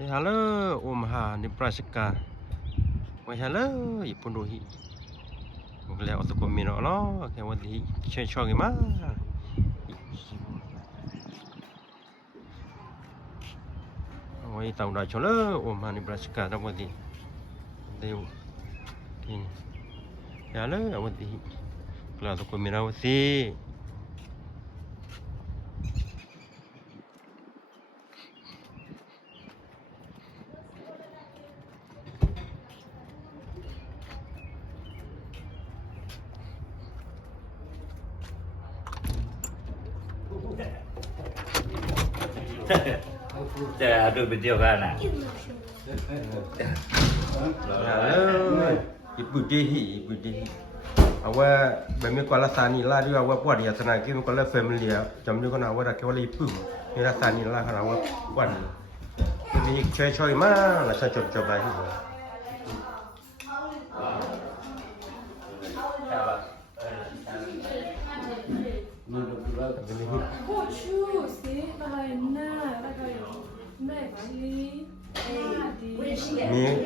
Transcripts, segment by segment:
Halo, Omha Nebraska. Wah, halo, ipun dohi. Mungkin aku tuh minum lo, kayak wadi cecok gimana? Wah, tahu dah coba Omha Nebraska, dah wadi. Deu, ini. Halo, wadi. Kalau tuh minum sih. Aduh video kan nak. Halo, ibu dehi. Awak bagi kuala sani lah dia awak buat dia senang kita kuala family ya. Jam ni kan awak dah kuala ibu. Ni lah sani lah kan awak buat. Jadi coy mah lah saya coba ni.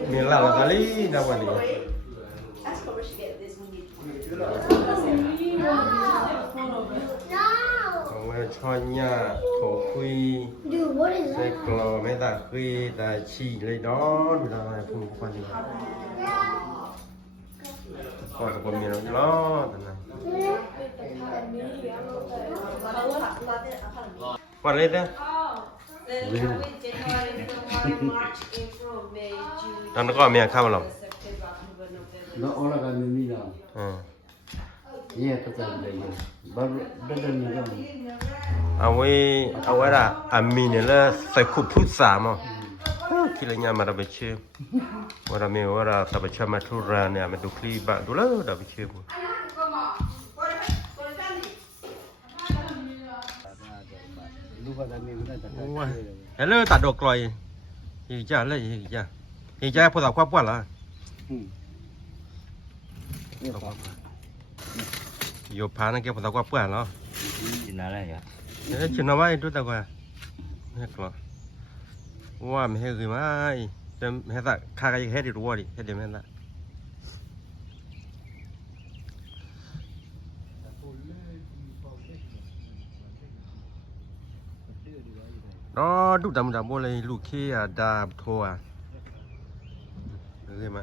Mi lah kali dah buat ni. Ask her where she get this when you. Awak coynya kopi. Dude, what is Saya that? kalau mereka kui dah ci le đó dah pun bukan ni. Kau tu pun minum lo, tenang. Kuat le dah. January, February, March, April, May, June, ตอนนั้นก็มีข้าวหรอ September, October, November. Nó ora ka mi mi da. อืม Ye ta ta de ye. Ba da da ni da. เอาไว้ละอามีเนี่ยละใส่ขุดพุทธามั้งคิดอะไรเงี้ยมาดับเชื่อว่าเรามีว่าเราดับเชื่อมาทุราเนี่ยมาดูคลิปบ้างดูแล้วดับเชื่อ Lu ka da mi mi da ta. ว้าเฮ้ยตัดดอกกลอยอีกจ้าเลยอีกจ้าพอตัดความปวดละ Ye pa. โยพานั่นแกพอตัดความปวดแล้ว Cina lah ya. เฮ้ยชินเอาไว้ดูตะกว่าเนี่ยกลัวว่าไม่ให้คือไม่จะให้สักข้าก็ยังให้ดีรู้ดิให้ดีไม่ได้รอดูดำโบเลยลูกเคียดาบโทอ่ะเลยมา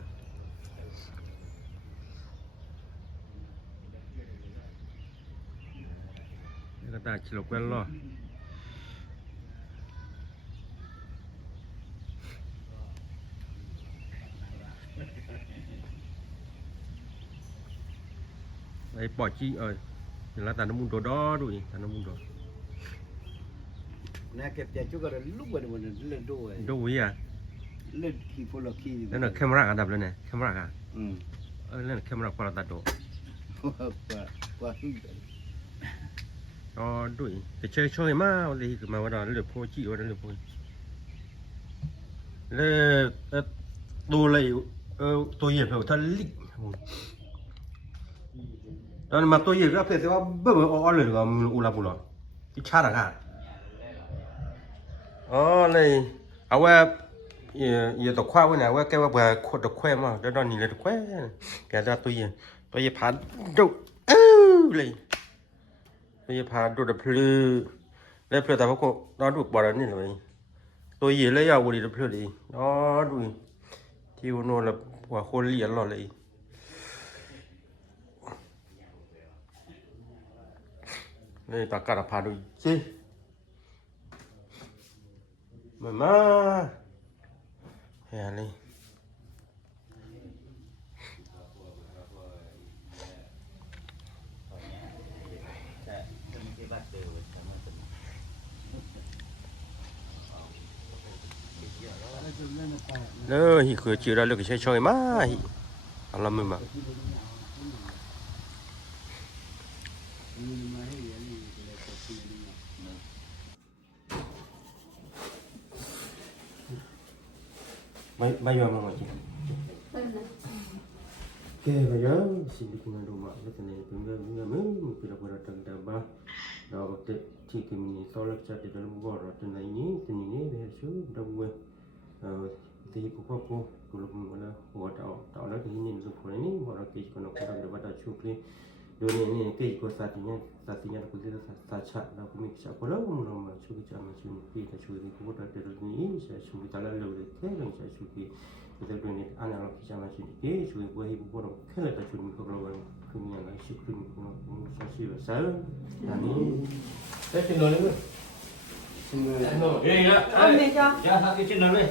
ก็ตาฉลกแว่นล้อไอ้ปอดจี้เแล้วตาน้ำมูลโดดด้วยตาน้ำมูลโด Na ke pya chu ka lu ba de mo le do ai. ดูวิอ่ะ Le ki fo lo ki. นั่นน่ะแคมราอันดับเลยเนี่ยแคมราอ่ะ นั่นแคมราพอเราตัดโด Wa. อ๋อด้วยแต่ช่วยมากเลยคือมาว่าเราเลือกโพจี้ว่าเราเลือกโพเลือกตัวเลยตัวใหญ่เผาทะลิกตอนมาตัวใหญ่ก็เพื่อที่ว่าเบื่ออ๋อเลยหรือว่าอุลาบุลที่ชาติอ่ะอ๋อเลยเอาว่าอย่าตกคว้าไว้นะว่าแกว่าเบื่อขวดตกแควมาแล้วตอนนี้เลยตกแควแกจะตัวใหญ่ผ่านดูเลยตัวใหญ่ผ่านดูดับเพลือแล้วเพลือแต่พวกเราดูบอลนี่เลยตัวใหญ่เลยเอาวุ้ยดับเพลือเลยอ๋อดูที่วันนู้นเราว่าคนเลี้ยงเราเลยนี่ตากระพาดูสิมาเฮ้ยนี่เลยคือเจอแล้วก็ใช้ช่วยมาอะไรมึงมาไม่ยอมมาจริงแกไม่ยอมสิ่งที่คุณดูมาแล้วแต่เนี่ยเป็นเรื่องมึงเป็นอะไรต่างๆบ้าเราเด็กที่กินนี่ตอนแรกจะได้รู้ว่าเราเป็นอะไรนี่เป็นยังไงเดี๋ยวชูดับเว้ย thì phụ lục là của tạo nó thì nhìn được của này hoặc là cái con nó có được bắt đầu chụp đi rồi này cái của sát thì nó cũng sẽ sát chặt nó cũng mình sẽ có lâu mà chụp cái mà chụp cái chụp thì cũng có được này sẽ chụp cái là lâu đấy thế mình sẽ chụp cái cái đó này anh nào cái mà chụp cái chụp cái thì cũng có cái là chụp mình có lâu rồi không nhận là chụp cái cũng sẽ chụp là sao này đấy thì nói nữa Đi đó. Ăn mẹ cho. Dạ, hấp cái trên nó đi.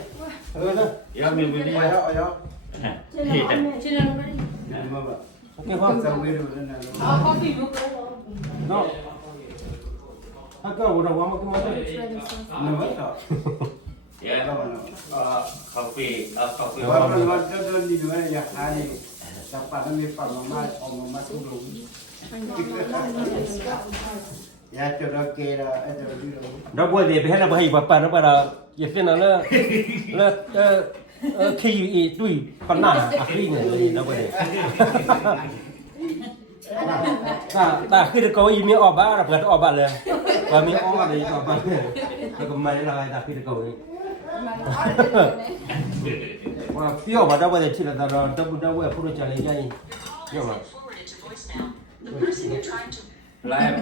Dạ, mình đi. Trên là ăn mẹ. Trên là ăn mẹ. ok không Có gì lúc no Hakka udah gua mau kemana? Dạ. Kopi, kopi. Ya cho nó kê ra cho đi rồi. Đó bữa thì phải là bữa hay bà nó bà là việc thế nào là khi tuổi phần nào khi này đó bữa thì ta khi được có ý miếng ọp bả là phải ọp bảเลยvà miếng ọp thì ọp bảแล้วก็ไม่ละta khi được có ýว่าเปรี้ยวมาได้บดที่เราต้องพูดได้ว่าพูดจะอะไรกันเยอะมาก Lại.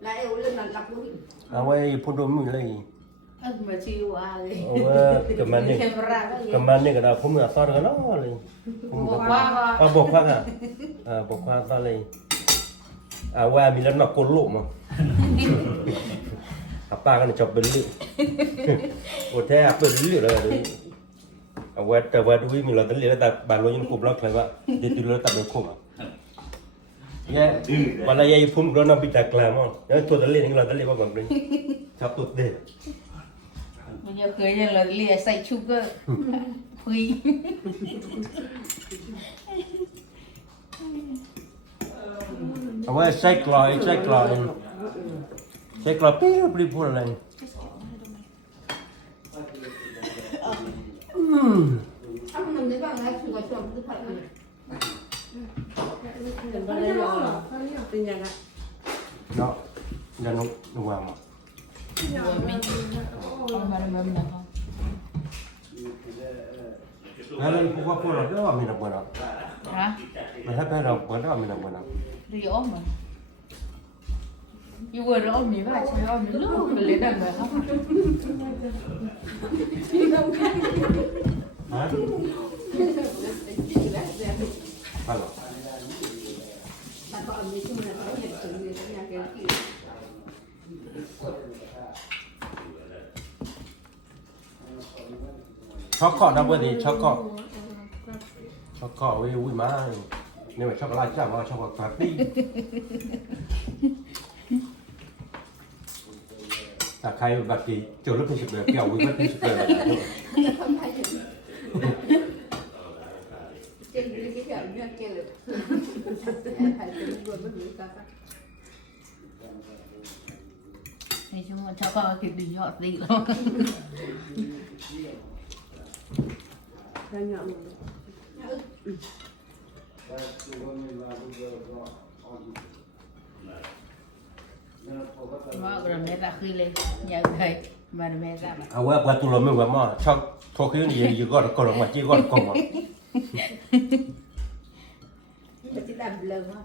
lại lên là lọc luôn. เอาไว้พูดดูมือเลย Mà chiều àเลย เอาว่ากับมันนี่กับมันนี่ก็ได้ผมอยากตอนกันเนาะเลยบอกว่าบอกว่าตอนเลยว่ามีแล้วนักกลุ่มป้ากันจะเป็นลิโอ้แท้เป็นลิเลยว่าแต่ว่าดูมีเราตั้งเรียนแต่บางเรายังคุมเราใครว่าเดี๋ยวเราตัดเป็นคุมเนี่ยวันละยัยพุ่มเรานำไปจากกลางมั้งแล้วตัวตั้งเรียนเราตั้งเรียนว่าบางทีชอบตัวเด็ด Bây giờ cười như là lìa xay chúc cơ Phiเอาไว้ใช้กลอยbíพูดอะไร Ăn mình đấy bằng ai chịu cái chuột cứ phải mình. Đừng có lấy rồi. Tin nhận ạ. เนาะยันนุ่งวางมั้ง Ông bà đừng bấm nào không แล้วเลยพวกพวกเราได้ว่ามีนักบวช Hả? มันให้เราบวชได้ว่ามีนักบวช Đi ốm mà Yêu vừa rồi ôm mì vai chơi ôm mì lúc Rồi lấy đằng rồi không ฮะฮัลโหล Bạn gọi mình chung là có hiện tượng gì trong nhà cái kiểu. ช็อกโกแลตนะเว้ยดิช็อกโกเว้ยอุ้ยมาเนี่ยช็อกโกแลตจ้ามาช็อกโกแลตปาร์ตี้ถ้าใครแบบที่เจอรถพิเศษแบบเกี่ยววิ่งรถพิเศษแบบไหน Trên cái kiểu như kia là phải tính vừa mới được cả. Nói chung là cho con kịp đi nhọt gì luôn Ra nhọn rồi. Mà rồi mẹ ra khi lên nhà thầy mà mẹ ra mà เอาไว้ประตูเราไม่ว่ามั่งช็อกโทรคิวนี่ยังก็ลงมาจี้ก็กงมา Mà chỉ làm lờ thôi.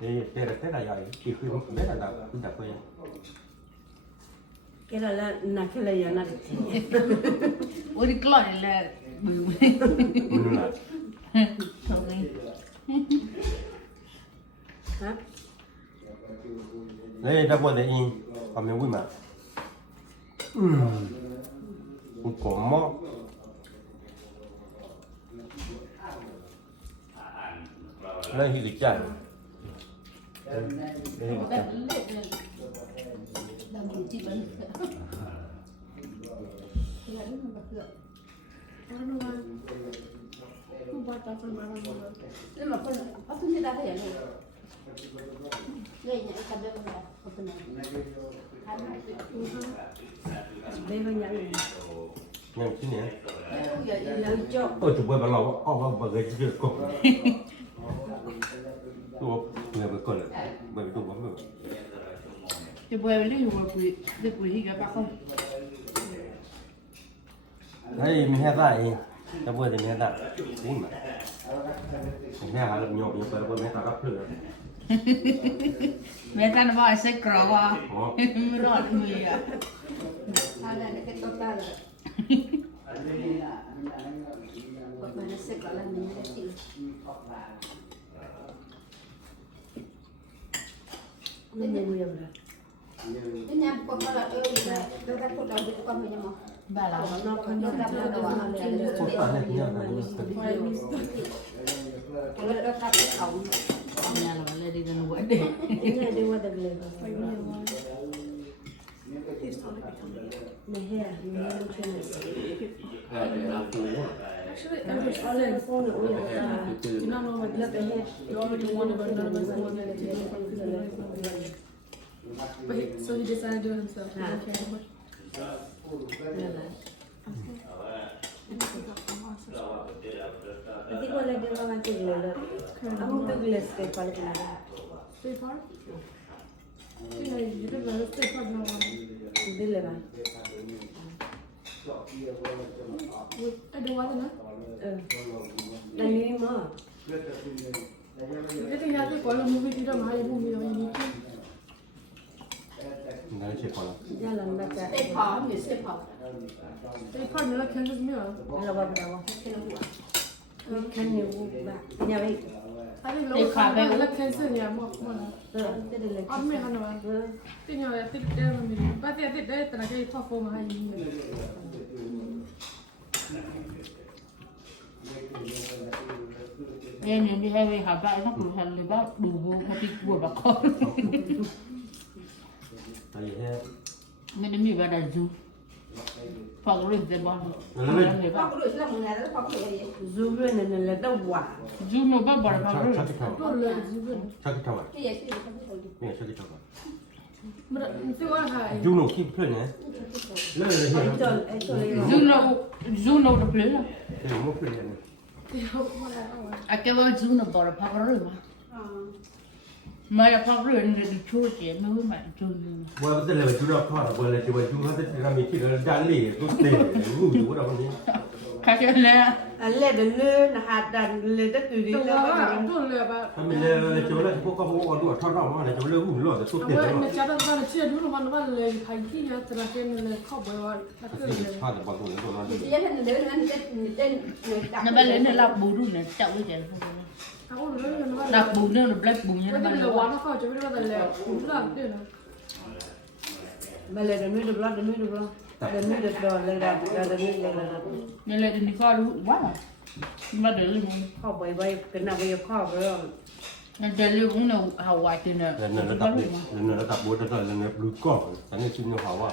นี่แต่ละใหญ่กี่คือมันไม่ได้ดาวคุณจับไปยัง Cái là cái này là Ôi đi clot này là bự มันน่ะ Không đi hả? เลยดับเบิลเลยอิงทำยังวิ่งมามันกลมมากเลยหิริจันเลยหิริจัน Đang bự chị vẫn Nhưng mà có thứ gì ta thấy vậy? Đây nhảy cả đơn là có cái này. Đây vào nhảy này. ยังที่เนี่ย Giờ lấy cho. จุดเบอร์เราเอาว่าเบอร์จะเกิดกบตัวเบอร์ไปก่อนเลยเบอร์ไปตัวผมเลย จะไปเรื่องว่าคุยเรื่องคุยที่กับป้าเขา Đấy, mình hết lại. Cho vừa thì mình hết lại. Ui mà. Mình hết lại nhộn như vậy, vừa mình hết lại gấp lửa. แม่ท่านบอกใส่กรอบอ่ะไม่รอดมืออ่ะ Ada nak kita total. Buat mana sekolah ni nanti. Ini yang kau kalau kita pun dah buat kau punya mah. บ้านเรา Kita dah buat doa. Cốt tả này, nhớ là như thế. Kalau dah tak tahu. เนี่ยเราเลยดีกันหัวเด็ก Ini ada buat dah beli. Leher, leher macam ni. Actually, I was all in phone and all that. You know, like, let the head, you already wanted, but none of us wanted to do it. But so he decided to do it himself. He didn't care much. Nanti kalau dia orang nanti gelar. Aku tu gelar stay part ni. Stay part? Yeah, you did that. Stay part now. Gelar kan? I don't want to know. Dan ini mah. You think you have to call a movie theater, my movie, or you need to? Đấy, chỉ còn là. Jalan baca. Stay part ni stay part. Stay part, you like Kansas Mirror. Kalau berapa? Kan ni buat. Ini apa? I think local, like Kansas, yeah, more. Tidak lagi. I'm me, Hannah. Think you have to take them a minute. But I think that I get top for my email. เนี่ยเนี่ยที่ให้ไปหาบ้านนักดูทันเลยบ้าดูบูมาติดบัวบักคอ Tại vì thế. ไม่ได้มีบ้านจูฟังเรื่องแต่บ้านเลยบ้า Pak dulu sila mengenal pak dulu dia. Zubin ni le dah buat. จูโน่บ้าบ้านบ้านเรื่อง Chắc cái thằng. Don't let it do it. Chắc cái thằng à? Dia sila pak dulu. Nè, chắc cái thằng à? But you feel what high. Du nổ kim phơi nhé. Lên là hiện. Betul, itu le. จูโน่เปลี่ยนละ Để mua phơi nhé. à cái baoจูโน่บ้านพักเรื่องมาจะพักเรื่องเรื่องช่วยเจ๊ไม่รู้ไหมจูโน่ Qua bây giờ là chú đọc thoại, qua là chú nó sẽ làm gì khi nó đan lì, tôi để ngủ chú đâu đi. ข้าจะเนี่ย Le de le na hadan le dah tu di le. Don't let about.ถ้ามีเลยchú là chú có có có đuổi thoát đâu mà là chú lơ hùn lửa để suốt tiền But rồi. in the chat, I'm chia dulu mana le kai ki ya terakhir le kau bawa. Thoát được bao nhiêu rồi nó đi. Dia kan dia dan dan นั่นบ้านเลยเนี่ยเราบูดูเนี่ยเจ้าเลยเจ๊ Aku dulu mana. เราบูเนี่ยเราแบล็คบูเนี่ย Tapi บ้านเล le ย warna kau coba dia le. Ulang dia. Bale de mi de bla de mi de bla. De mi de do le da de mi le da. นี่เลยที่นี่ก็รู้ว้าวมาเดี๋ยวเลยมึง Kau baik kena baik kau bro. นั่นเดี๋ยวเลยมึงเนี่ยหาวายตัวเนี่ย Lần này nó tập đi, lần này nó tập bố rồi lần này lùi cỏ, sáng nay chim nó hào à.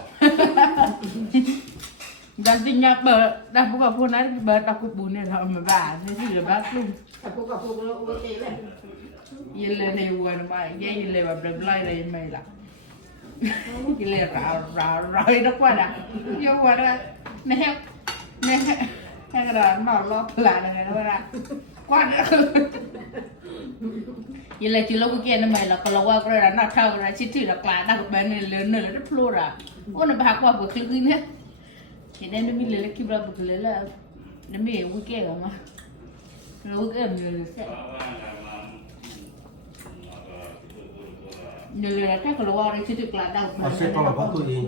ดันที่เนี่ยเปิดดันพวกพวกนั้นเปิดตะกุบูเนี่ยทำมาบ้าที่ที่เหลือบ้าลุ่ม aku aku okey lah. ยินเลยในวันมายินเลยแบบไล่เลยไม่ละยินเลยราวนักว่าอ่ะยกว่าอ่ะเนี่ยให้กระดานมาล้อพลานอะไรนะว่ากว่ายินเลยจีโลกุเกียนไม่ละก็เราว่ากระดานนักเท่าอะไรชิดที่ละกลานักแบบนี้เลยเนี่ยแล้วพลูระโอ้น่ะไปหากว่าบุคลิกเนี่ยเห็นได้ไม่เลยคิดว่าบุคลิกแล้วนี่ไม่วุ้ยแก่กันมาเราแก่ไม่เลยแก่นี่เลยแค่เราว่าอะไรชิดที่กลาดัง Nó sẽ có là bắt tôi đi.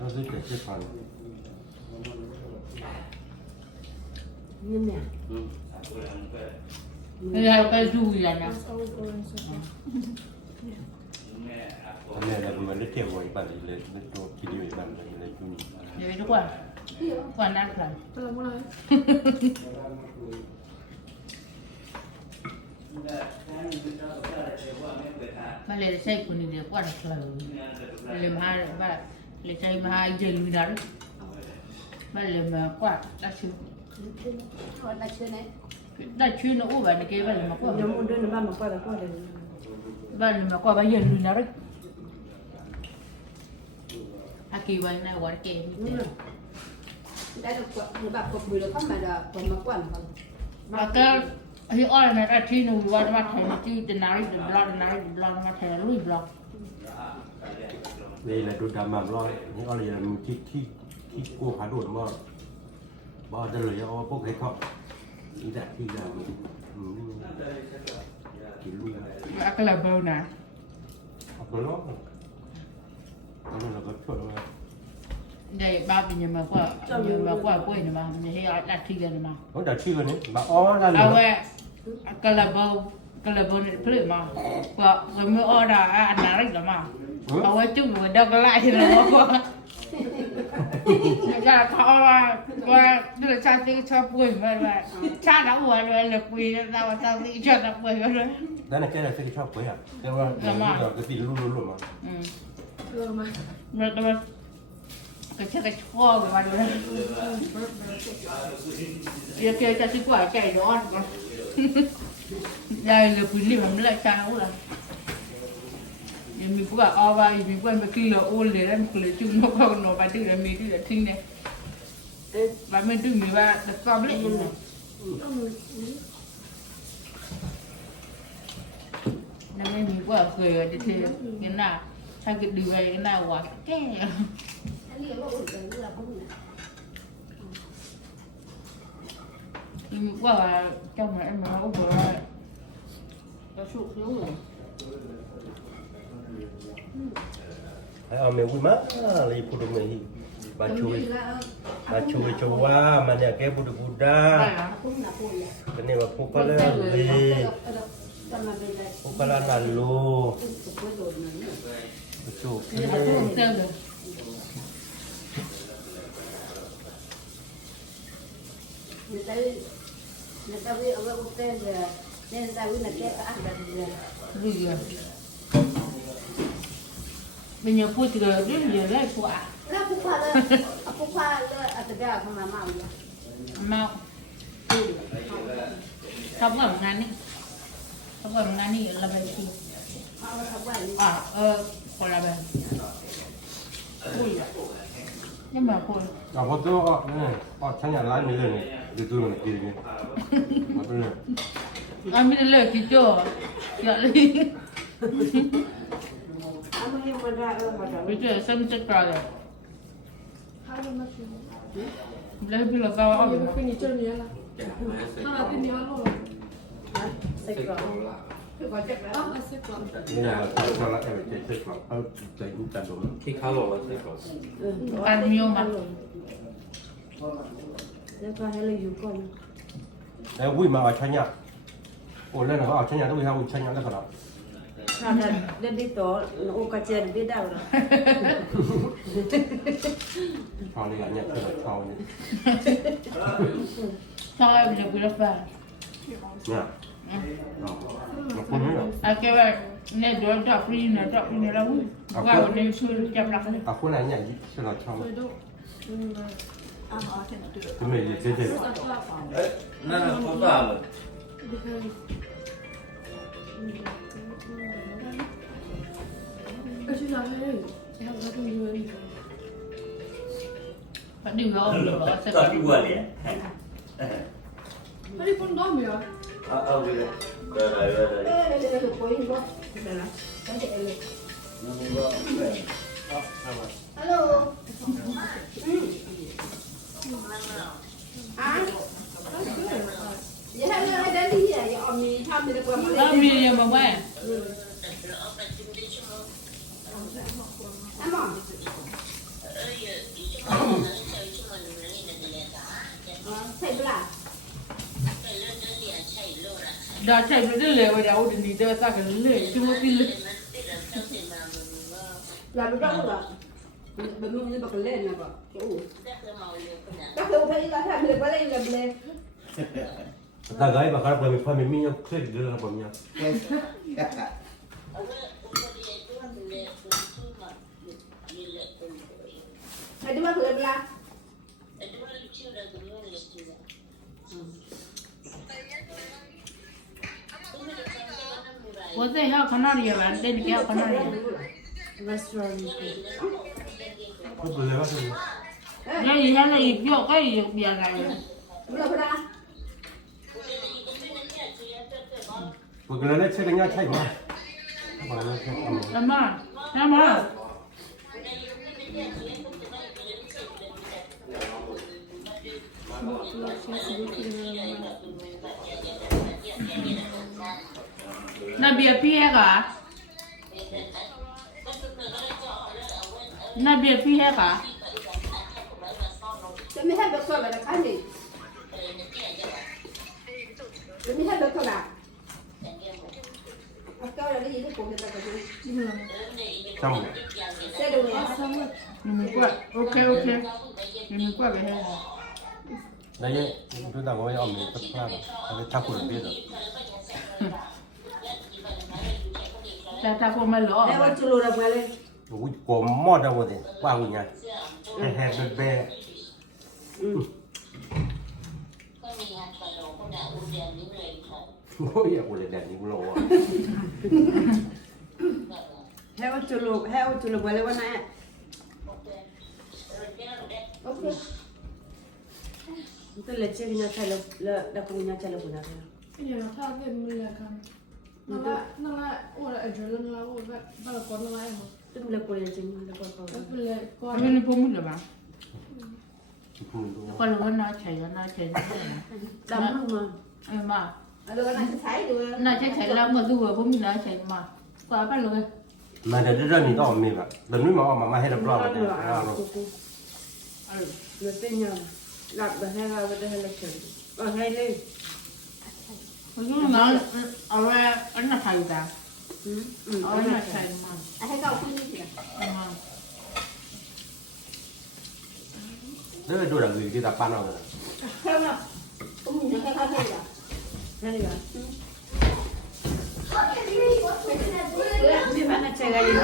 Nó sẽ kể sẽ còn. Ni ni. นี่เราไปดูอย่างนั้น Hôm nay là mình lấy tiền rồi bạn lấy cho kỷ niệm bạn lấy cho mình. เดี๋ยวไปทุกวันวันนั้นครับ Kalau mulai. มาเลยใช้คนเดียวกว่าเราเลยมาว่าเลยใช้มาเจอลุยนั้นมาเลยมากว่าได้ชื่อ Kau nak sini. ได้ชื่อนะอู้แบบนี้ก็เลยมากว่า Yang muda ni ba kau dah kau dah. บ้านเลยมากว่าไปเยือนลุยนั้นอากีไว้ในวันเกม Dah ada sebab kau boleh kan ada pemakuan kan. แล้วก็ที่อ้อยในอาชีพหนูวันมาแทนที่จะนารีจะบล็อกนารีบล็อกมาแทนลุยบล็อก Ada đây là đồ đảm bảo lo những con này là mình khi cô phá đuổi mà bao giờ là do bốc hết không ý là khi là chỉ luôn cái là bơ nè học nó là có chuẩn mà đây ba vì nhà mà qua quê nhà mà mình hay đặt thi lên mà có đặt chưa đấy bà ó raเอา rồi ไว้กะละเบากะละเบเนี่ยผลิตมาก็ไม่ออดาอันนั้นหรอกมาเอาไว้จุ่มไว้ดอกไล่แล้วก็ก็เขาว่าเดือดชาติชอบป่วยมาเลยชาติหัวเลยเลยป่วยเราชาติชอบป่วยก็เลย đấy là cái là cái chọc quấy à cái là cái gì luôn luôn luôn mà เออมา มันก็ใช่ก็ชอบมาเลยเดี๋ยวแกจะสิกว่าใจร้อนก็ได้เลยปุ่นนี่มันไม่ได้ชาอุละยังมีพวกเอาไว้มีพวกไปกินแล้วโอ้เลยแล้วมันเลยจุ่มนกเขาหนูไปดึงแล้วมีที่จะทิ้งเนี่ยไปไม่ดึงมีว่าแต่ก็ไม่ได้ยินเลยนั่นไม่มีพวกเคยจะเทกันหน้าถ้าเกิดดูไปกันหน้าหวานแก่ anh đi có uống cái là không nè มีพวกเจ้ามันมาอุบลก็สุกรู้ เอาเมวุ้ยมะอะไรพูดตรงนี้บาช่วยชัวมันเนี่ยแกพูดพูดได้ cũng là cùi à เป็นเนี่ยว่าพวกก็เล่นเลย cho mà về đây พวกก็เล่นนั่นลูก cuối rồi nữa จูบ นี่เราต้องเติมเลย người ta biết ở quốc tế rồi nên người ta biết là cái ăn được rồi ดูเยอะเป็นยังพูดถึงเรื่องเยอะเลยกว่า แล้วพวกพาเลยพวกพาเลยอาจจะได้ของมาม่าเลย มาเขาบอกงานนี้เขาบอกงานนี้เราไปคุย เอาไปทำไว้นี่ คนละแบบคุยยังแบบคุย เอาพอตัวออกเนี่ยออกชั้นอย่างไรไม่เลยเนี่ยดูดูมันกินเนี่ยมาเป็นเนี่ย อันไม่ได้เลิกที่โจ้เยอะเลย เอามาให้มันได้มาได้ ไปเจอเส้นจักรเลย ถ้าเรามาถึง แล้วพี่เราก็เอา เอาไปนี่เจอเนี้ยละถ้าเราที่นี้ว่าโลก ใส่กล่องคือก่อนจะแล้ว ต้องเอาเซ็ตก่อน นี่นะเราละเจ็ดสิบเอาใจจันทร์ ที่เขาลงใส่ก่อน อันมีมา แล้วก็ให้เราอยู่ก่อน แล้ววิ่งมาเอาชั้นเนี่ยโอ้เล่นเขาเอาชั้นเนี่ยต้องไปเอาชั้นเนี่ยแล้วก็เรา ถ้าเล่นที่โต๊ะโอกาเจนไม่ได้หรอก ชาวนี่เนี่ยคือชาวนี่ ชอบไปคุยแล้วป่ะ เนี่ยมาพูดนี่เหรอ อาแกว่าเนี่ยโดนจับรีเนี่ยจับรีเนี่ยแล้วว่าวันนี้ช่วยจับหลักเลย อ่ะคนไหนเนี่ยที่เราชอบ เคยดู ทำไมเจ๊เจ๊ สักว่า นั่นน่ะเขาตาเลย ดีเคยก็ชื่อร้านให้ใช่ครับแล้วก็มีเงิน Phải điều đó rồi sẽ Tao đi qua liền. ไม่ได้คนด้อมเหรอ Ở đây. Rồi rồi rồi rồi. เดี๋ยวคุยกันเดี๋ยวนะก็จะเลย Nó không có. ฮัลโหลอย่าทำอะไรได้ดีอ่ะอย่าเอามีทำมีแต่ความไม่ Đó vì mà quay อ่ะหมอ ใส่เปล่า Đó chạy với đứa lệ vào đâu thì đi đưa ta cái lệ chứ không tin lệ อย่าไปร้องหรอกแบบมึงจะบอกเล่นนะบอกโอ้ก็คือพยายามทำเลยว่าเล่นเลย แต่ไงบางครั้งเราไม่ค่อยไม่มีเคล็ดเรื่องอะไรแบบนี้ ใครที่มาเผื่อเวลา Có thể học khả năng gì bạn tên kéo khả năng gì ก็เป็นเลยว่าคือ Cái gì nó là ít vô cái gì giờ này เมื่อเวลา ปกติแล้วใช่กันง่ายใช่ไหม Lama. Nabi api hai ka? Nabi api hai ka? จะไม่ให้เบิกส่วนอะไรกันดิจะไม่ให้เบิกเท่าไหร่เอาเก้าเลยได้ยินที่ผมจะตะกุก Xong. เส้นดูเนี่ย Mình quậy. Ok ok. Mình quậy cái này. Đấy, chúng ta có cái ẩm này tất cả cái chắc của biết rồi. Ta không mà lỗ. แล้ววันจุลูเราไปเลย Ui, có mót đâu rồi, qua người nhà. Hẹp bè bè. Ôi, ya của đẹp như lỗ. ให้วันจุลูไปเลยวันไหนโอเคมันเป็นเล็กเช่นนี้ใช่แล้วแล้วคุณยังใช่แล้วคุณอะไร Ja, jag tar det med kan. När året är det när året bara går när jag har. ตึ้งเล็กคุณยังจริงแล้วก็เขา Jag vill gå. Mình không muốn được mà. Không đúng không? Con lúa nó chảy. ดำลงมา Mà แล้วก็น่าจะใช้ดู nó chảy là mà dù không mình nó chảy mà. Qua bắt luôn. Mà để ra mình to mình vậy. Đừng nói mà hay đập lo vậy. เนื้อเต้นยังหลับแต่ให้เราไปได้ให้เราเฉยให้เลย Nhưng mà ở đây nó thay ra. Ở đây nó thay mà. ให้เขาคุยนี่สิ Đó là đồ là người đi tập ban nào rồi. แค่ว่าผมมีแค่ข้าวเท่าไหร่ให้เลยนี่มันจะอะไรยังไง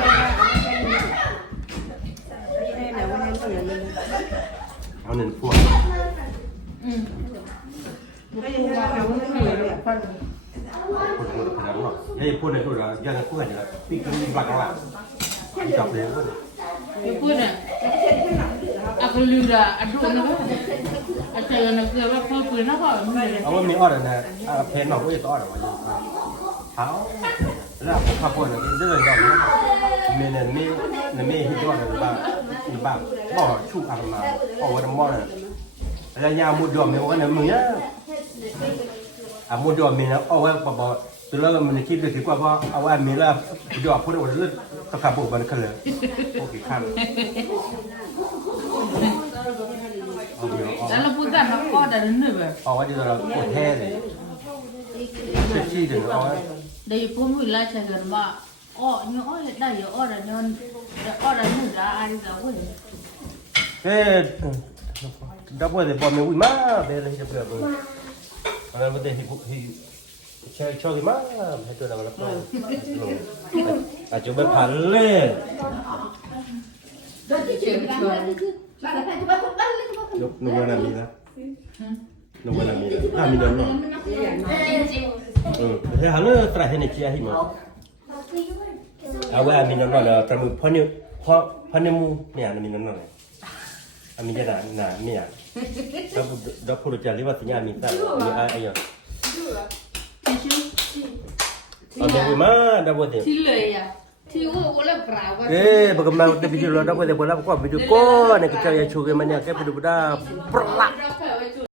ให้ไหนว่าให้ตัวอย่างนั้น Nó nên phua.ไม่ยังไงเราไม่ได้เลย Phua được cái lắm rồi. Đây phua này thôi là ra cái phua này là bị cái bạc các bạn. Đi chọc đến luôn. Cái phun này. Aku lura aduh nó. Acha nó kiaว่าphun phun nó khỏi mình. Ông mình order nè, pen mà cũng order mà. Tháo. Là cũng pha phua này rất là nhỏ. Mình là mình hiện order là ba bỏ chu ăn mà. Bỏ vào món này. Là nhà mua đồ mình có nè mừng nhá. Mua đồ mìnhเอาไว้บ่ตัวเรามันคิดเลยดีกว่าว่าเอาไว้มีแล้วดอกพูดว่าเรื่องตะขาบมันขึ้นเลยโอเคครับ Đó là phun ra nó có đã đến rồi. เอาไว้ที่เราปวดแท้เลยเซ็กซี่เดี๋ยวเอาไว้ Đây phun mình lại chạy gần mà. Nhưng lại đây ở đây nhân. Ở đây nữa ra ai ra quên. เอ๊ะดับเบิลเลยบอลมีวิ่งมาเบลเลยจะเปลี่ยนเลยแล้วมันเดี๋ยวที่ใช่ชอบกี่มาให้ตัวเราแล้วก็อาจจะไม่ผ่านเลย นุ่มวันนามีนะนุ่มวันนามีนะมีเดินหรอเฮ้ยฮัลโหลตราเห็นเชียร์หิมะเอาไว้มีน้องๆแล้วตรามือพ่อเนี่ยมูเนี่ยมีน้องๆเลยมีจะหนาเนี่ยแล้วพูดจารีว่าสัญญามีแต่มีอะไรอย่างเอาเดี๋ยวมาดับเบิลเดี๋ยว Thì lười à? Thì ô là bravo. bagaimana ada video lo dapat boleh bola kok video kok nak kita ya cuci mana ke video dah perlak